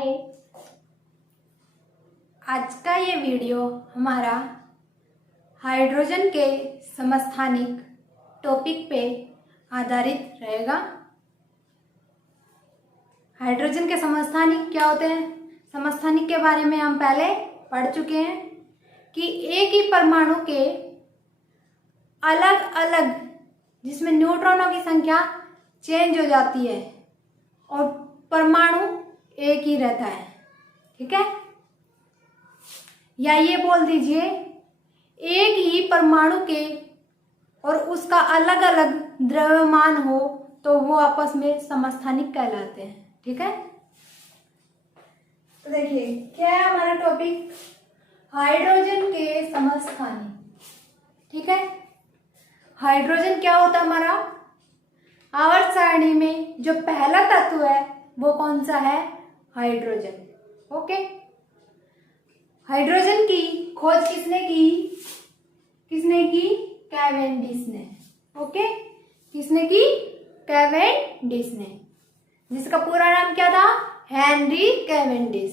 हाय। आज का ये वीडियो हमारा हाइड्रोजन के समस्थानिक टॉपिक पे आधारित रहेगा। हाइड्रोजन के समस्थानिक क्या होते हैं? समस्थानिक के बारे में हम पहले पढ़ चुके हैं कि एक ही परमाणु के अलग अलग जिसमें न्यूट्रॉनों की संख्या चेंज हो जाती है और परमाणु एक ही रहता है। ठीक है, या ये बोल दीजिए एक ही परमाणु के और उसका अलग अलग द्रव्यमान हो तो वो आपस में समस्थानिक कहलाते हैं। ठीक है, तो देखिए क्या है हमारा टॉपिक, हाइड्रोजन के समस्थानिक। ठीक है, हाइड्रोजन क्या होता है हमारा? आवर्त सारणी में जो पहला तत्व है वो कौन सा है? हाइड्रोजन। ओके, हाइड्रोजन की खोज किसने की? कैवेंडिश ने। ओके, किसने की? कैवेंडिश ने, जिसका पूरा नाम क्या था? Henry Cavendish.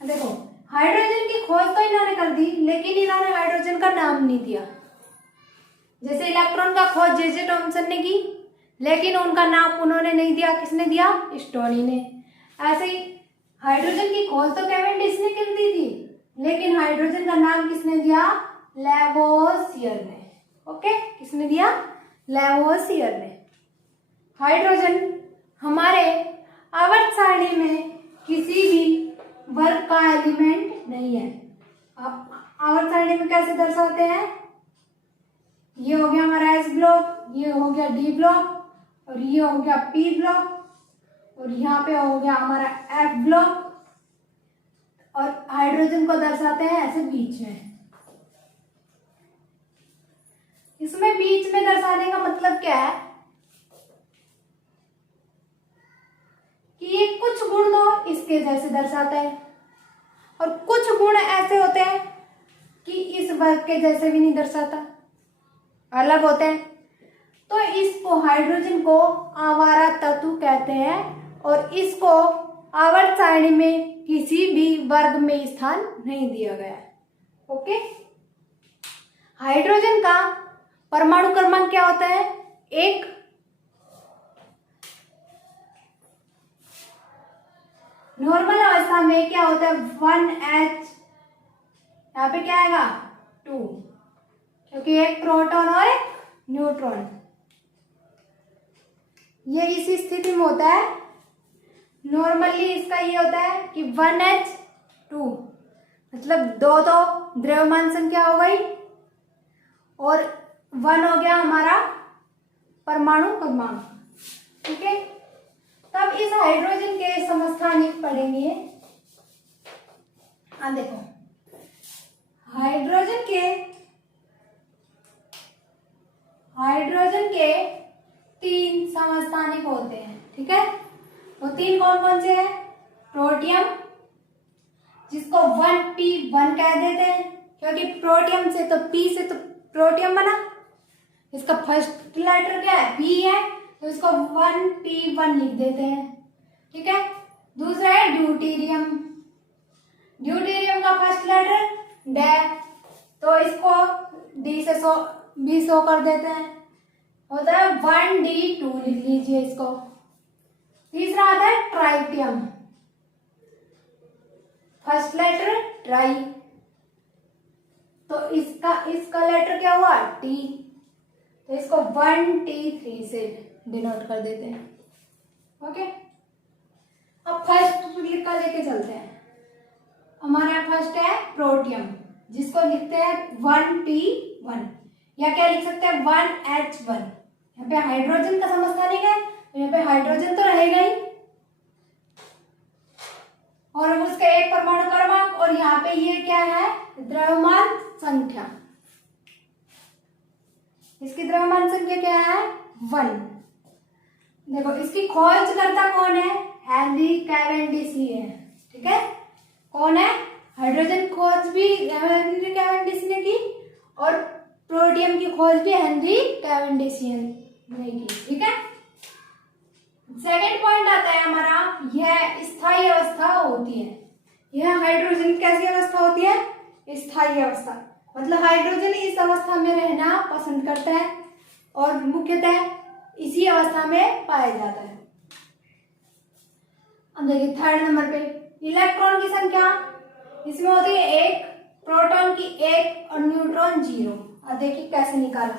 देखो, हाइड्रोजन की खोज तो इन्होंने कर दी, लेकिन इन्होंने हाइड्रोजन का नाम नहीं दिया। जैसे इलेक्ट्रॉन का खोज जे थॉमसन ने की, लेकिन उनका नाम उन्होंने नहीं दिया। किसने दिया? स्टोनी ने। ऐसे ही हाइड्रोजन की खोज तो कैवेंडिश ने कर दी थी, लेकिन हाइड्रोजन का नाम किसने दिया? लैवोसियर ने। ओके, किसने दिया? लैवोसियर ने। हाइड्रोजन हमारे आवर्त सारणी में किसी भी वर्ग का एलिमेंट नहीं है। आप आवर्त सारणी में कैसे दर्शाते हैं? ये हो गया हमारा एस ब्लॉक, ये हो गया डी ब्लॉक, और ये हो गया पी ब्लॉक, और यहाँ पे हो गया हमारा एफ ब्लॉक। और हाइड्रोजन को दर्शाते हैं ऐसे बीच में। इसमें बीच में दर्शाने का मतलब क्या है कि ये कुछ गुण तो इसके जैसे दर्शाता है और कुछ गुण ऐसे होते हैं कि इस वर्ग के जैसे भी नहीं दर्शाता, अलग होते हैं। तो इसको हाइड्रोजन को आवारा तत्व कहते हैं और इसको आवर्त सारणी में किसी भी वर्ग में स्थान नहीं दिया गया है। ओके, हाइड्रोजन का परमाणु क्रमांक क्या होता है? 1। नॉर्मल अवस्था में क्या होता है? 1H। यहाँ पे क्या आएगा? 2, क्योंकि एक प्रोटॉन और एक न्यूट्रॉन। ये इस स्थिति में होता है। नॉर्मली इसका ये होता है कि 1H2, मतलब दो तो द्रव्यमान संख्या हो गई और 1 हो गया हमारा परमाणु क्रमांक। ठीक है, तब इस हाइड्रोजन के समस्थानिक पढ़ेंगे। देखो, हाइड्रोजन के 3 समस्थानिक होते हैं। ठीक है, वो 3 कौन कौन से हैं? प्रोटियम, जिसको 1p1 कह देते हैं, क्योंकि प्रोटियम से तो p से तो प्रोटियम बना। इसका फर्स्ट लेटर क्या है? p है, तो इसको 1p1 लिख देते हैं। ठीक है, दूसरा है ड्यूटेरियम। ड्यूटेरियम का फर्स्ट लेटर डै, तो इसको d से b शो कर देते हैं, होता है 1d2 लिख लीजिए इसको। तीसरा आता है ट्राइटियम, फर्स्ट लेटर ट्राई, तो इसका लेटर क्या हुआ? T, तो इसको 1t3 से डिनोट कर देते हैं। ओके, अब फर्स्ट लिख कर लेके चलते हैं। हमारा फर्स्ट है प्रोटियम, जिसको लिखते हैं 1p1, या क्या लिख सकते हैं? 1H1। यहाँ पे हाइड्रोजन का समस्थानिक है, तो यहाँ पे हाइड्रोजन तो रहेगा ही, और उसका एक परमाणु क्रमांक, और यहाँ पे ये क्या है? द्रव्यमान संख्या। इसकी द्रव्यमान संख्या क्या है? 1। देखो, इसकी खोज करता कौन है? हेनरी कैवेंडिश ही है। ठीक है, कौन है? हाइड्रोजन खोज भी हेनरी कैवेंडिश ने की और प्रोटियम की खोज भी हेनरी कैवेंडिश ने की। ठीक है, सेकेंड पॉइंट आता है हमारा, यह स्थायी अवस्था यह हाइड्रोजन की कैसी अवस्था होती है? स्थायी अवस्था। मतलब हाइड्रोजन इस अवस्था में रहना पसंद करता है और मुख्यतः इसी अवस्था में पाया जाता है। अब देखिए थर्ड नंबर पे इलेक्ट्रॉन की संख्या, इसमें होती है 1, प्रोटॉन की 1 और न्यूट्रॉन 0। अब देखिए कैसे निकाला।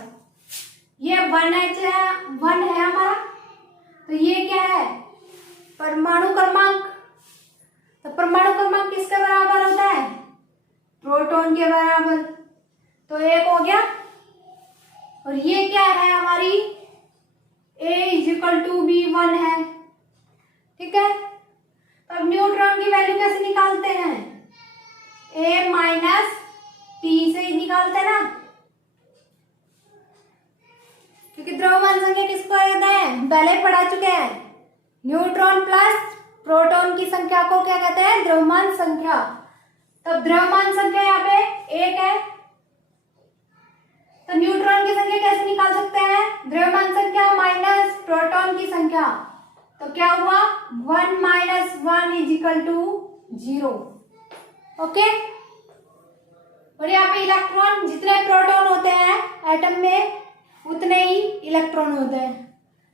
ये 1H है, 1 है हमारा, तो ये क्या है? परमाणु क्रमांक। तो परमाणु क्रमांक किसके बराबर होता है? प्रोटॉन के बराबर। तो 1 हो गया। और ये क्या है हमारी? A=B1 है। ठीक है। तो अब न्यूट्रॉन की वैल्यू कैसे निकालते हैं? A-P से ही निकालते हैं ना, क्योंकि द्रव्यमान संख्या किसको कहते हैं? पहले पढ़ा चुके हैं। न्यूट्रॉन प्लस प्रोटॉन की संख्या को क्या कहते हैं? द्रव्यमान संख्या। तो द्रव्यमान संख्या यहाँ पे 1 है, तो न्यूट्रॉन की संख्या कैसे निकाल सकते हैं? द्रव्यमान संख्या माइनस प्रोटॉन की संख्या। तो क्या हुआ? 1 - 1 = 0। ओके। और यहाँ पे इलेक्ट्रॉन, जितने प्रोटॉन होते हैं एटम में उतने ही इलेक्ट्रॉन होते हैं।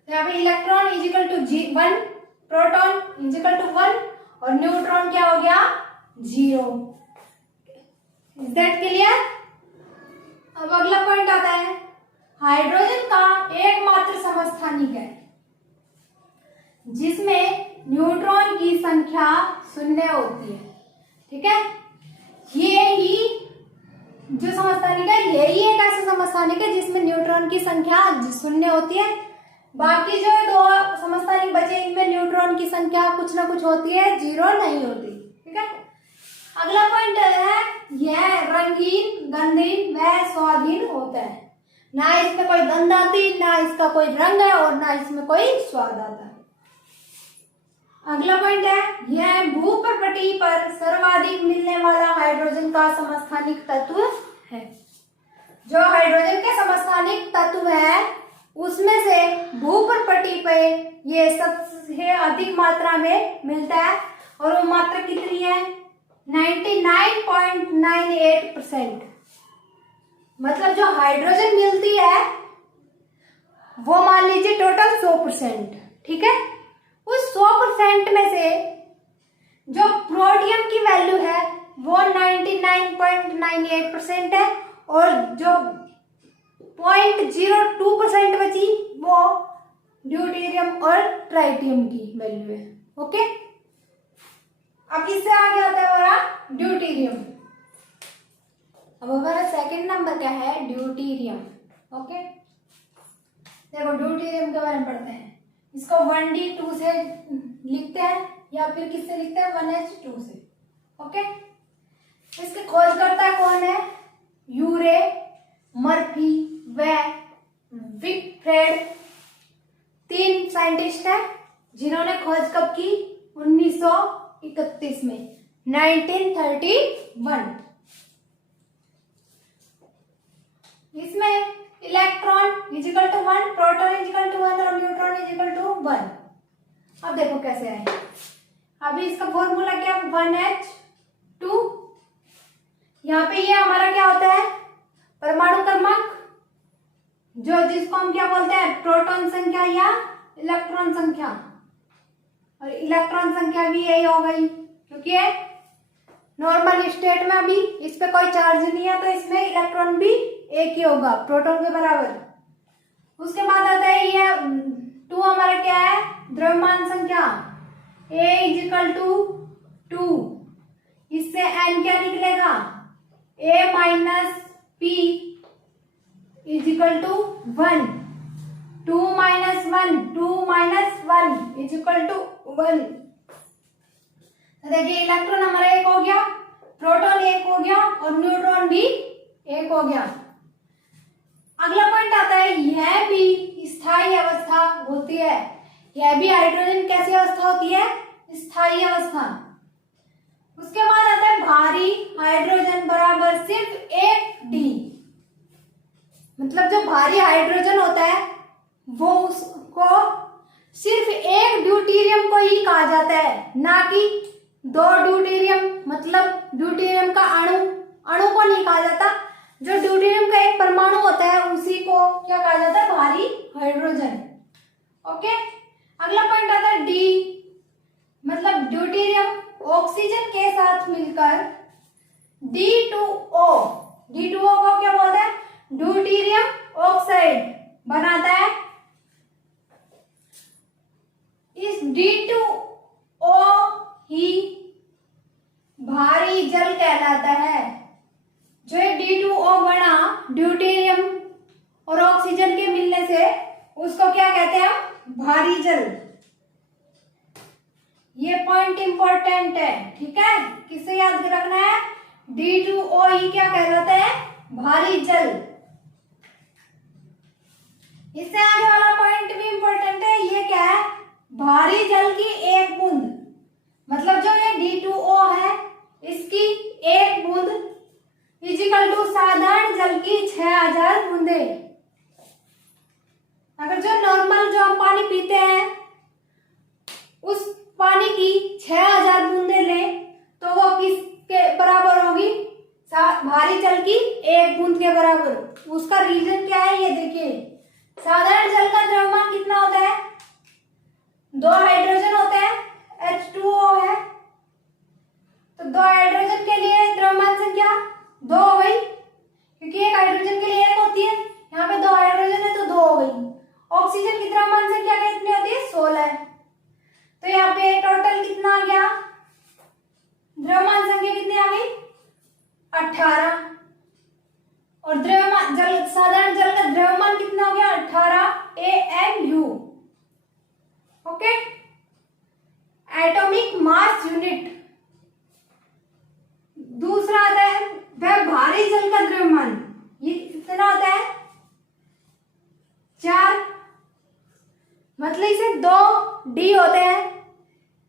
तो यहाँ पे इलेक्ट्रॉन = 1, प्रोटॉन = 1 और न्यूट्रॉन क्या हो गया? 0। Is that clear? अब अगला पॉइंट आता है, हाइड्रोजन का एकमात्र समस्थानिक है जिसमें न्यूट्रॉन की संख्या 0 होती है। ठीक है। ये ही जो समस्थानिक है, यही एक ऐसा समस्थानिक है जिसमें न्यूट्रॉन की संख्या 0 होती है। बाकी जो 2 समस्थानिक बचे इनमें न्यूट्रॉन की संख्या कुछ ना कुछ होती है, 0 नहीं होती। ठीक है। अगला पॉइंट है, यह रंगीन, गंधहीन व स्वादहीन होता है। ना इसमें कोई गंध आती, ना इसका कोई रंग है और ना इसमें कोई स्वाद आता है। अगला पॉइंट है, यह भूपर्पटी पर सर्वाधिक मिलने वाला हाइड्रोजन का समस्थानिक तत्व है। जो हाइड्रोजन के समस्थानिक तत्व है उसमें से भूपर्पटी पे ये सबसे अधिक मात्रा में मिलता है और वो मात्रा कितनी है? 99.98%। मतलब जो हाइड्रोजन मिलती है वो मान लीजिए टोटल 100%। ठीक है। उस 100% में से जो प्रोटियम की वैल्यू है वो 99.98% है और जो 0.02% बची वो ड्यूटेरियम और ट्राइटियम की वैल्यू है। ओके। अब इससे आगे आता है हमारा ड्यूटेरियम। अब हमारा सेकंड नंबर क्या है? ड्यूटेरियम। ओके। देखो ड्यूटेरियम के बारे में पढ़ते हैं। इसको 1D2 से लिखते हैं या फिर किससे लिखते हैं? 1H2 से। ओके। इसके खोजकर्ता कौन है? यूरे, मर्फी व विकफ्रेड, 3 साइंटिस्ट हैं जिन्होंने खोज कब की? 1931 में, 1931। इसमें इलेक्ट्रॉन =1, प्रोटॉन =1 और न्यूट्रॉन =1। अब देखो कैसे है। अभी इसका फॉर्मूला क्या? 1H2। यहाँ पे ये हमारा क्या होता है? परमाणु क्रमांक, जो जिसको हम क्या बोलते हैं? प्रोटॉन संख्या या इलेक्ट्रॉन संख्या। और इलेक्ट्रॉन संख्या भी यही हो गई क्योंकि नॉर्मल स्टेट में अभी इस पे कोई चार्ज नहीं है, तो इसमें इलेक्ट्रॉन भी एक ही होगा, प्रोटॉन के बराबर। उसके बाद आता है ये 2 हमारा क्या है? द्रव्यमान संख्या, A = 2। इससे n क्या निकलेगा? A-P = 1। 2 - 1 = 1। देखिए इलेक्ट्रॉन हमारा 1 हो गया, प्रोटॉन 1 हो गया और न्यूट्रॉन भी 1 हो गया। अगला पॉइंट आता है, यह भी स्थायी अवस्था होती है। यह भी हाइड्रोजन कैसी अवस्था होती है? स्थायी अवस्था। उसके बाद आता है भारी हाइड्रोजन बराबर सिर्फ 1D। मतलब जो भारी हाइड्रोजन होता है वो उसको सिर्फ एक ड्यूटेरियम को ही कहा जाता है, ना कि दो ड्यूटेरियम, मतलब ड्यूटेरियम का अणु, अणु को नहीं कहा जाता, जो ड्यूटेरियम का एक परमाणु होता है उसी को क्या कहा जाता है, भारी हाइड्रोजन। ओके, अगला पॉइंट आता है डी, मतलब ड्यूटेरियम ऑक्सीजन के साथ मिलकर D2O, D2O को क्या बोलते हैं, ड्यूटेरियम ऑक्साइड बनाता है। इस D2O ही भारी जल कहलाता है। जो ये D2O बना ड्यूटेरियम और ऑक्सीजन के मिलने से, उसको क्या कहते हैं, भारी जल। ये पॉइंट इंपॉर्टेंट है, ठीक है, किसे याद रखना है, D2O ही क्या कहलाता है, भारी जल। इससे आगे वाला पॉइंट भी इंपॉर्टेंट है, ये क्या है, भारी जल की एक बूंद, मतलब जो ये D2O है इसकी एक बूंद इजिकल टू साधारण जल की 6000 बूंदे। अगर जो नॉर्मल जो हम पानी पीते हैं उस पानी की 6000 बूंदे लें तो वो किसके बराबर होगी, भारी जल की एक बूंद के बराबर। उसका रीजन क्या है, ये देखिए, साधारण जल का द्रव्यमान कितना होता है, 2 हाइड्रोजन होते हैं, H2O है, तो 2 हाइड्रोजन के लिए द्रव्यमान संख्या 2 हो गई, क्योंकि एक हाइड्रोजन के लिए 1 होती है, यहाँ पे 2 हाइड्रोजन है तो 2 हो गई। ऑक्सीजन की द्रव्यमान संख्या कितनी होती है, 16 है, तो यहाँ पे टोटल कितना आ गया, द्रव्यमान संख्या कितनी आ गई, 18। और द्रव्यमान जल, साधारण जल का द्रव्यमान कितना हो गया, 18 AMU। Okay, atomic mass unit. दूसरा आता है वह भारी जल का द्रव्यमान, ये कितना होता है, 4, मतलब इसे 2 D होते हैं,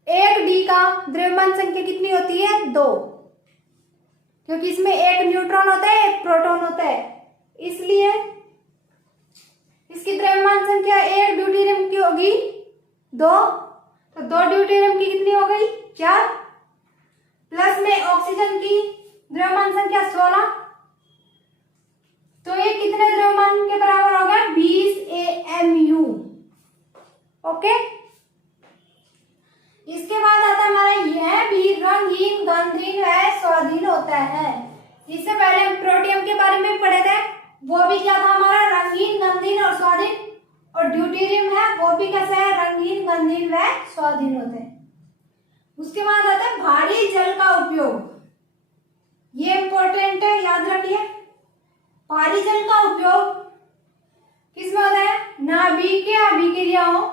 एक D का द्रव्यमान संख्या कितनी होती है, 2, क्योंकि इसमें एक न्यूट्रॉन होता है एक प्रोटॉन होता है, इसलिए इसकी द्रव्यमान संख्या एक ड्यूटेरियम की होगी 2, तो 2 ड्यूटेरियम की कितनी हो गई, 4, प्लस में ऑक्सीजन की द्रव्यमान संख्या 16, तो ये कितने द्रव्यमान के बराबर हो गया, 20 AMU। ओके, इसके बाद आता है हमारा, यह भी रंगीन, गंधहीन व स्वादहीन होता है। इससे पहले हम प्रोटियम के बारे में पढ़े थे, वो भी क्या था हमारा, रंगीन, गंधहीन और स्वादहीन, और ड्यूटेरियम है वो भी कैसा है, रंगीन, गंधहीन व स्वादहीन होते हैं। उसके बाद आता है भारी जल का उपयोग, ये इंपॉर्टेंट है, याद रखिए। भारी जल का उपयोग किसमें होता है, नाभिकीय अभिक्रियाओं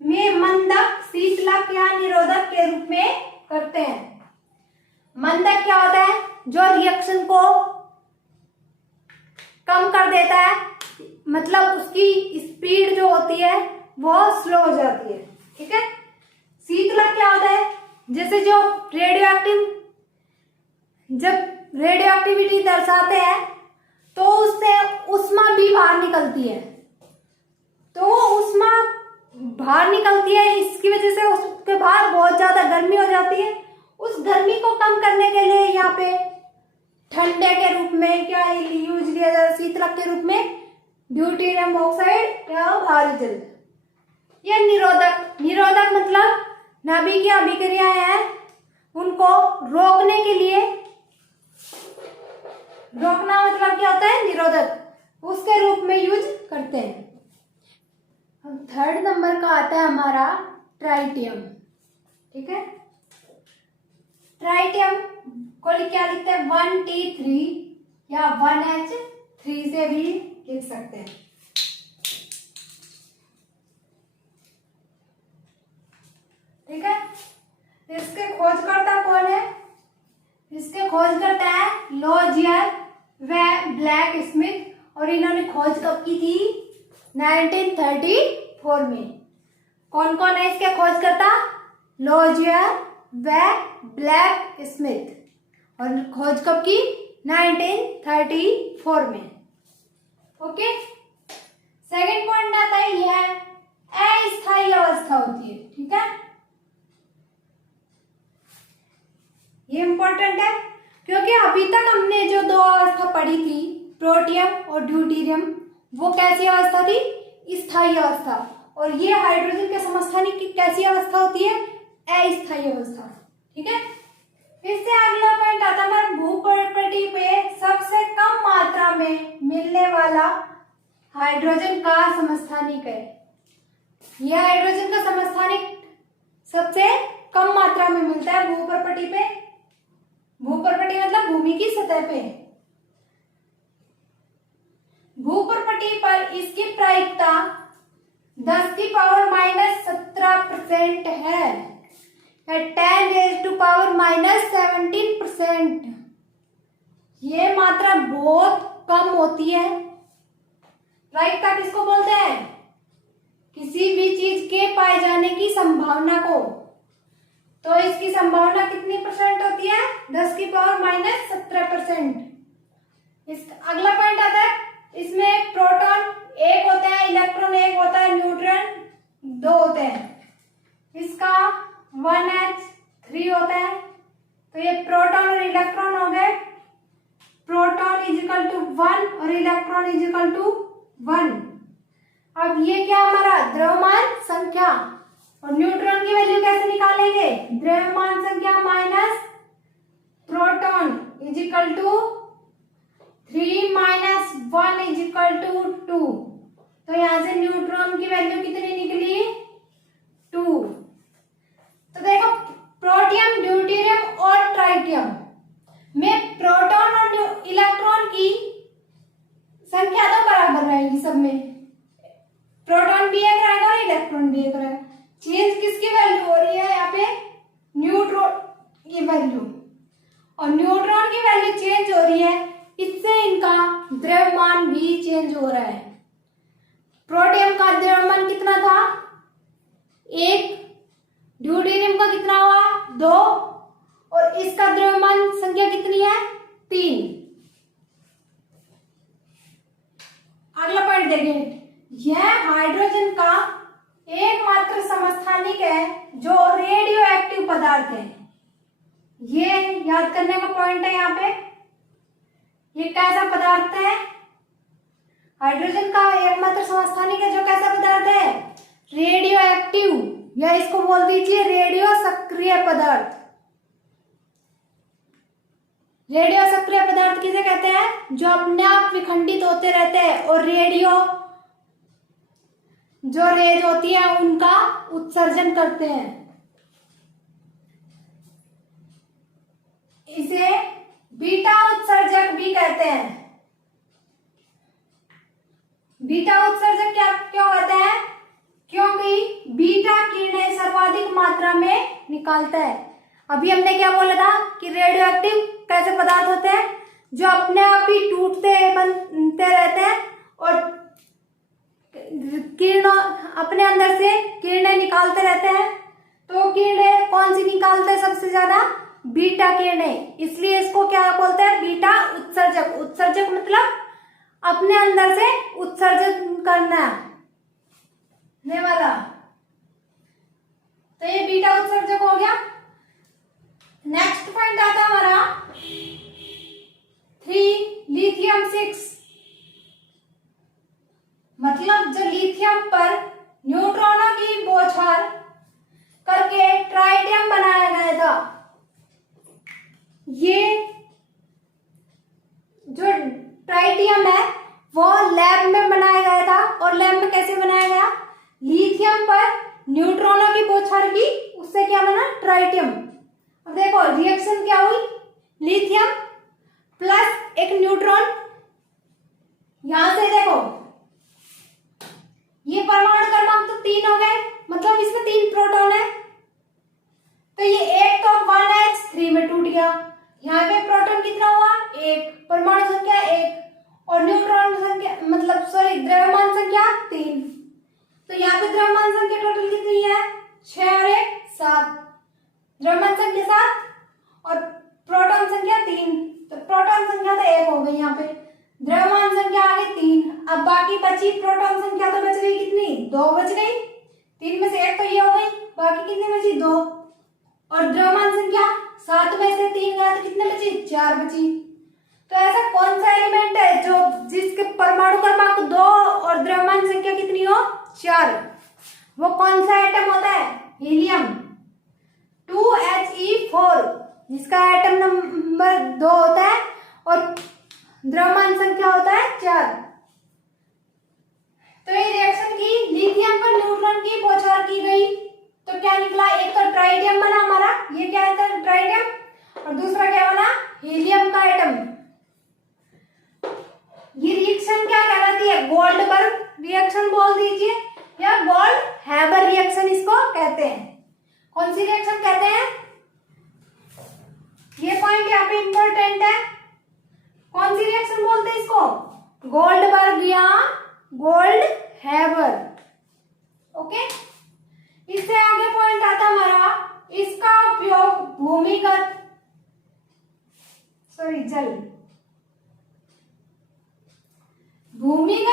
में मंदक, शीतलक या निरोधक के रूप में करते हैं। मंदक क्या होता है, जो रिएक्शन को कम कर देता है, मतलब उसकी स्पीड जो होती है वो स्लो हो जाती है, ठीक है। शीतलक क्या होता है, जैसे जो जब रेडियो एक्टिविटी दर्शाते हैं तो उससे उष्मा भी बाहर निकलती है, तो उष्मा बाहर निकलती है, इसकी वजह से उसके बाद बहुत ज्यादा गर्मी हो जाती है। उस गर्मी को कम करने के लिए यहाँ पे ठंडे के रूप में क्या यूज किया जाता है, शीतलक के रूप में ड्यूटेरियम ऑक्साइड या भारी जल। यह निरोधक मतलब नाभिकीय अभिक्रियाएं हैं, उनको रोकने के लिए, रोकना मतलब क्या होता है, निरोधक, उसके रूप में यूज करते हैं। अब 3rd नंबर का आता है हमारा ट्राइटियम, ठीक है। ट्राइटियम को क्या लिखते हैं, 1T3 या 1H3 से भी लिख सकते हैं, ठीक है। इसके खोजकर्ता कौन है, इसके खोजकर्ता है लोजियर व ब्लैक स्मिथ, और इन्होंने खोज कब की थी, 1934 में। कौन कौन है इसके खोजकर्ता, लोजियर व ब्लैक स्मिथ, और खोज कब की, 1934 में। ओके, सेकंड पॉइंट आता है, यह अस्थायी अवस्था होती है, ठीक है। ये इंपॉर्टेंट है क्योंकि अभी तक हमने जो दो अवस्था पढ़ी थी, प्रोटियम और ड्यूटेरियम, वो कैसी अवस्था थी? स्थायी अवस्था। और ये हाइड्रोजन के समस्थानिक की कैसी अवस्था होती है? अस्थायी अवस्था। ठीक है। फिर से अगला पॉइंट आता है, भूप्रकृति पे सबसे कम मात्रा में मिलने वाला हाइड्रोजन का समस्थानिक है। यह हाइड्रोजन का समस्थानिक सबसे कम मात्रा में मिलता है भूप्रकृति पे। भूप्रकृति मतलब भूमि की सतह पे। भूप्रकृति पर इसकी प्रायिकता 10⁻⁻17% है, 10⁻⁻17%। ये मात्रा बहुत कम होती है। प्रायिकता किसको बोलते हैं? किसी भी चीज के पाए जाने की संभावना को। तो इसकी संभावना कितनी परसेंट होती है? 10⁻⁻17%। अगला पॉइंट आता है, इसमें प्रोटॉन एक होता है, इलेक्ट्रॉन एक होता है, न्यूट्रॉन दो होते हैं। इसका 1h3 होता है। तो ये प्रोटॉन और इलेक्ट्रॉन हो गए। प्रोटॉन इजिकल टू 1 और इलेक्ट्रॉन इजिकल टू 1। अब ये क्या हमारा द्रव्यमान संख्या। और न्यूट्रॉन की वैल्यू कैसे निकालेंगे? द्रव्यमान संख्या minus proton equal to 3 - 1 equal to 2। तो यहां से न्यूट्रॉन की वैल्यू कितनी निकली? 2। तो देखो, प्रोटियम, ड्यूटेरियम और ट्राइटियम में प्रोटॉन और इलेक्ट्रॉन की संख्या तो बराबर रहेगी सब में। प्रोटॉन भी एक रहेगा और इलेक्ट्रॉन भी एक रहेगा। चेंज किसकी वैल्यू हो रही है यहाँ पे? न्यूट्रॉन की वैल्यू। और न्यूट्रॉन की वैल्यू चेंज हो रही है, इससे इनका द्रव्यमान भी चेंज हो रहा है। प्रोटियम का द्रव्यमान कितना था? 1। ड्यूटेरियम का कितना हुआ? 2। और इसका द्रव्यमान संख्या कितनी है? 3। अगला पॉइंट देखें, यह हाइड्रोजन का एकमात्र समस्थानिक है जो रेडियो एक्टिव पदार्थ है। ये याद करने का पॉइंट है यहाँ पे। ये कैसा पदार्थ है? हाइड्रोजन का एकमात्र समस्थानिक है जो कैसा पदार्थ है? रेडियो एक्टिव, या इसको बोल दीजिए रेडियो सक्रिय पदार्थ। रेडियो सक्रिय पदार्थ किसे कहते हैं? जो अपने आप विखंडित होते रहते हैं और रेडियो जो रेज होती है उनका उत्सर्जन करते हैं। इसे बीटा उत्सर्जक भी कहते हैं। बीटा उत्सर्जक क्या क्यों कहते हैं? क्योंकि बीटा किरणें सर्वाधिक मात्रा में निकालता है। अभी हमने क्या बोला था कि रेडियो एक्टिव कैसे पदार्थ होते हैं? जो अपने आप ही टूटते बनते रहते हैं और किरणों अपने अंदर से किरणें निकालते रहते हैं। तो किरणें कौन सी निकालते हैं सबसे ज्यादा? बीटा किरणें। इसलिए इसको क्या बोलते हैं? बीटा उत्सर्जक। उत्सर्जक मतलब अपने अंदर से उत्सर्जन करना वाला। तो ये बीटा उत्सर्जक हो गया। नेक्स्ट पॉइंट आता है हमारा 3 लिथियम 6। मतलब जो लिथियम पर न्यूट्रॉनों की बौछार करके ट्राइटियम बनाया गया था। ये जो ट्राइटियम है वो लैब में बनाया गया था। और लैब में कैसे बनाया गया? लिथियम पर न्यूट्रॉनों की बौछार की, उससे क्या बना? ट्राइटियम। अब देखो रिएक्शन क्या हुई? लिथियम प्लस एक न्यूट्रॉन, यहां से देखो ये परमाणु क्रमांक तो 3 हो गए, मतलब इसमें 3 प्रोटॉन है। तो ये एक तो 1h3 में टूट गया। यहाँ पे प्रोटॉन कितना हुआ? 1। परमाणु संख्या 1 और न्यूट्रॉन संख्या मतलब द्रव्यमान संख्या 3। तो यहाँ पे द्रव्यमान संख्या टोटल कितनी है? 6 और 1 7। द्रव्यमान संख्या 7 और प्रोटॉन संख्या 3। तो प्रोटॉन संख्या तो 1 हो गई यहाँ पे, द्रव्यमान संख्या आ गई 3। अब बाकी बची प्रोटॉन संख्या तो बच गई कितनी? 2 बच गई। 3 में से 1 तो ये हो गई, बाकी कितनी बची? 2। और द्रव्यमान संख्या 7 में से 3 4 बची। तो ऐसा कौन सा एलिमेंट है जो जिसके परमाणु क्रमांक 2 और द्रव्यमान संख्या कितनी हो 4? वो कौन सा एटम होता है? हीलियम 2He4, जिसका एटम नंबर 2 होता है और द्रव्यमान संख्या होता है 4। तो ये रिएक्शन की लिथियम पर न्यूट्रॉन की बौछार की गई तो क्या निकला? एक तो ट्राइडियम बना हमारा, ये क्या है ट्राइडियम, और दूसरा क्या बना? हीलियम का एटम। ये रिएक्शन क्या कहलाती है? गोल्डबर्ग रिएक्शन बोल दीजिए या गोल्ड-हैबर रिएक्शन इसको कहते हैं। कौन सी रिएक्शन कहते हैं? ये पॉइंट यहाँ पे इंपॉर्टेंट है। कौन सी रिएक्शन बोलते हैं इसको? गोल्डबर्ग या गोल्ड-हैबर। ओके, इससे आगे पॉइंट आता हमारा, इसका उपयोग भूमिगत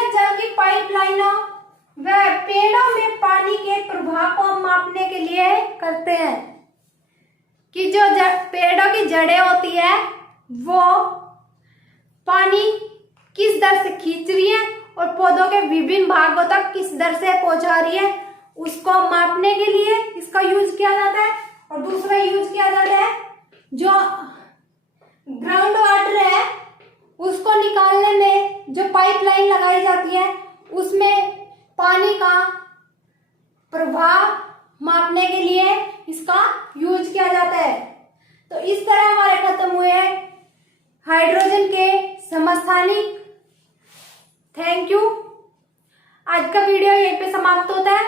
जल की पाइपलाइनों व पेड़ों में पानी के प्रवाह को मापने के लिए करते हैं कि जो पेड़ों की जड़ें होती है वो पानी किस दर से खींच रही है और पौधों के विभिन्न भागों तक किस दर से पहुंचा रही है, उसको मापने के लिए इसका यूज किया जाता है। और दूसरा यूज किया जाता है जो ग्राउंड वाटर है उसको निकालने में जो पाइपलाइन लगाई जाती है उसमें पानी का प्रवाह मापने के लिए इसका यूज किया जाता है। तो इस तरह हमारे खत्म हुए हाइड्रोजन के समस्थानिक। Thank you. आज का वीडियो यहीं पे समाप्त होता है।